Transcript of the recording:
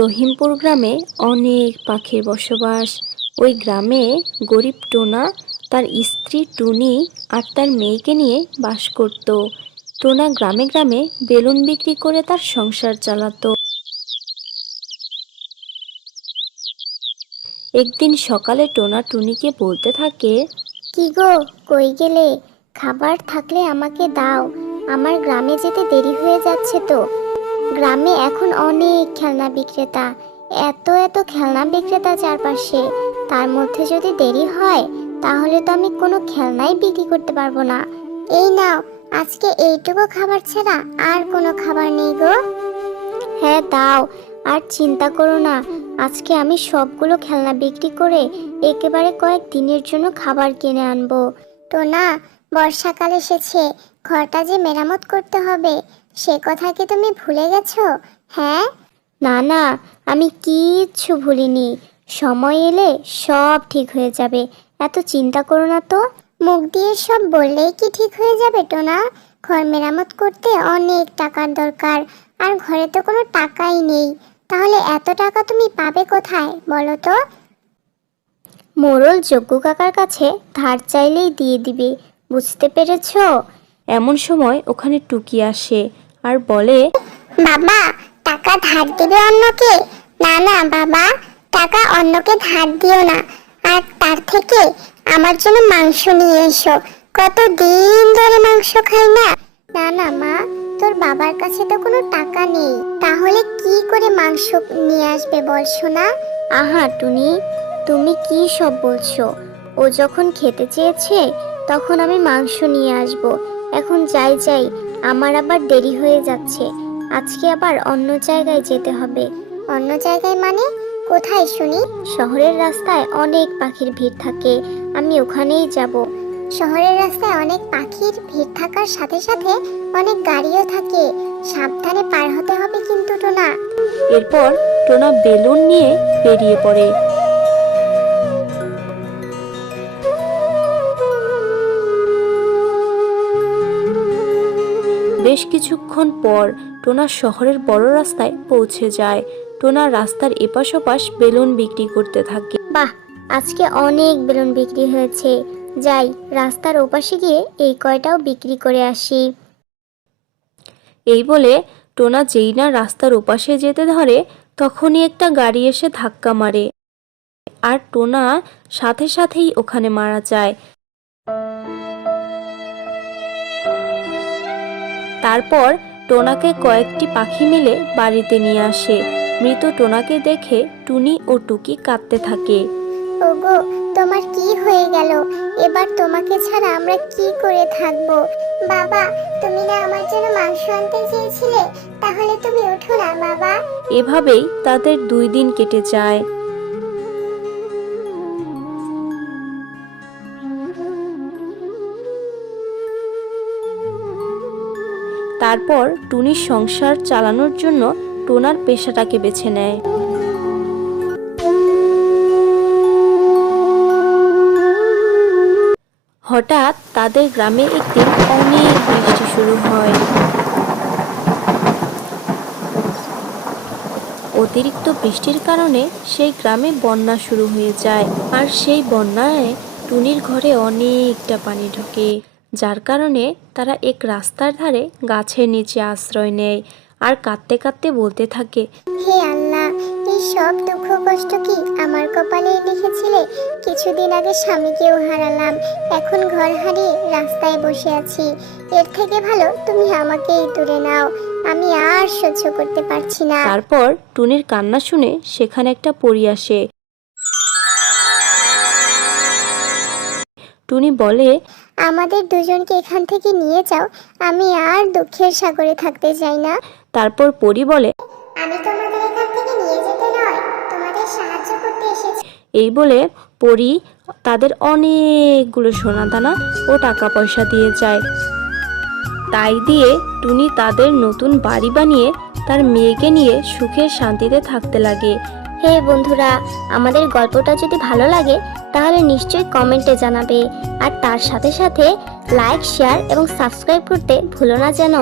রহিমপুর গ্রামে অনেক পাখির বসবাস। ওই গ্রামে গরিব টোনা, তার স্ত্রী টুনি আর তার মেয়েকে নিয়ে বাস করত। টোনা গ্রামে গ্রামে বেলুন বিক্রি করে তার সংসার চালাতো। একদিন সকালে টোনা টুনিকে বলতে থাকে, কি গো, কই গেলে? খাবার থাকলে আমাকে দাও, আমার গ্রামে যেতে দেরি হয়ে যাচ্ছে তো। গ্রামে এখন অনেক খেলনা বিক্রেতা, এত এত খেলনা বিক্রেতা চারপাশে, তার মধ্যে যদি দেরি হয় তাহলে তো আমি কোনো খেলনাই বিক্রি করতে পারবো না। এই নাও, আজকে এইটুকু খাবার ছাড়া আর কোনো খাবার নেই গো। হ্যাঁ দাও, আর চিন্তা করো না, আজকে আমি সবগুলো খেলনা বিক্রি করে একেবারে কয়েক দিনের জন্য খাবার কিনে আনবো। টোনা, বর্ষাকাল এসেছে, ঘরটা যে মেরামত করতে হবে, সে কথা কি তুমি ভুলে গেছো? হ্যাঁ। না না, আমি কিচ্ছু ভুলিনি, সময় এলে সব ঠিক হয়ে যাবে, এত চিন্তা করো না তো। মুখ দিয়ে সব বললেই কি ঠিক হয়ে যাবে টোনা? ঘর মেরামত করতে অনেক টাকার দরকার, আর ঘরে তো কোনো টাকাই নেই। তাহলে এত টাকা তুমি পাবে কোথায় বলো তো? মোড়ল যজ্ঞ কাকার কাছে ধার চাইলেই দিয়ে দিবে, বুঝতে পেরেছো? এমন সময় ওখানে টুকি আসে আর বলে, বাবা, টাকা ধার দিবে অন্যকে? না না বাবা, টাকা অন্যকে ধার দিও না, আর তার থেকে আমার জন্য মাংস নিয়ে এসো, কতদিন ধরে মাংস খাই না। না না মা, তোর বাবার কাছে তো কোনো টাকা নেই, তাহলে কি করে মাংস নিয়ে আসবে বল শোনা? আহা টুনি, তুমি কি সব বলছো? ও যখন খেতে চেয়েছে তখন আমি মাংস নিয়ে আসব। এখন যাই যাই, আমার আবার দেরি হয়ে যাচ্ছে, আজকে আবার অন্য জায়গায় যেতে হবে। অন্য জায়গায় মানে কোথায় শুনি? শহরের রাস্তায় অনেক পাখির ভিড় থাকে, আমি ওখানেই যাব। শহরের রাস্তায় অনেক পাখির ভিড় থাকার সাথে সাথে অনেক গাড়িও থাকে, সাবধানে পার হতে হবে কিন্তু টোনা। এরপর টোনা বেলুন নিয়ে বেরিয়ে পড়ে। বেশ কিছুক্ষণ পর টোনা শহরের বড় রাস্তায় পৌঁছে যায়। টোনা রাস্তার এপাশ ওপাশ বেলুন বিক্রি করতে থাকে। বাহ, আজকে অনেক বেলুন বিক্রি হয়েছে, যাই রাস্তার ওপাশে গিয়ে এই কয়টাও বিক্রি করে আসি। এই বলে টোনা যেই না রাস্তার ওপাশে যেতে ধরে তখনই একটা গাড়ি এসে ধাক্কা মারে, আর টোনা সাথে সাথেই ওখানে মারা যায়। তারপর টোনাকে কয়েকটি পাখি মিলে বাড়িতে নিয়ে আসে। মৃত টোনাকে দেখে টুনি ও টুকি কাঁদতে থাকে। ওগো, তোমার কি হয়ে গেল? এবার তোমাকে ছাড়া আমরা কি করে থাকবো? বাবা, তুমি না আমার জন্য মাংস আনতে চেয়েছিলে, তাহলে তুমি ওঠো না বাবা। এভাবেই তাদের 2 দিন কেটে যায়। তারপর টুনির সংসার চালানোর জন্য টোনার পেশাটাকে বেছে নেয়। হঠাৎ তাদের গ্রামে একদিন অনেক বৃষ্টি শুরু হয়। অতিরিক্ত বৃষ্টির কারণে সেই গ্রামে বন্যা শুরু হয়ে যায়, আর সেই বন্যায় টুনির ঘরে অনেকটা পানি ঢোকে, যার কারণে তারা এক রাস্তার ধারে গাছের নিচে আশ্রয় নেয় আর কাঁদতে কাঁদতে বলতে থাকে, হে আল্লাহ, এই সব দুঃখ কষ্ট কি আমার কপালেই লিখেছিলে? কিছুদিন আগে স্বামীকেও হারালাম, এখন ঘর হারিয়ে রাস্তায় বসে আছি, এর থেকে ভালো তুমি আমাকেই তুলে নাও, আমি আর সহ্য করতে পারছি না। তারপর টুনির কান্না শুনে সেখানে একটা পরী আসে। টুনি বলে, আমাদের দুজনকে এখান থেকে নিয়ে যাও, আমি আর দুঃখের সাগরে থাকতে চাই না। তারপর পরী বলে, আমি তোমাদের এখান থেকে নিয়ে যেতে নয়, তোমাদের সাহায্য করতে এসেছি। এই বলে পরী তাদের অনেকগুলো সোনাদানা ও টাকা পয়সা দিয়ে যায়। তাই দিয়ে টুনি তাদের নতুন বাড়ি বানিয়ে তার মেয়েকে নিয়ে সুখে শান্তিতে থাকতে লাগে। হে বন্ধুরা, আমাদের গল্পটা যদি ভালো লাগে তাহলে নিশ্চয়ই কমেন্টে জানাবে, আর তার সাথে সাথে লাইক, শেয়ার এবং সাবস্ক্রাইব করতে ভুলো না যেন।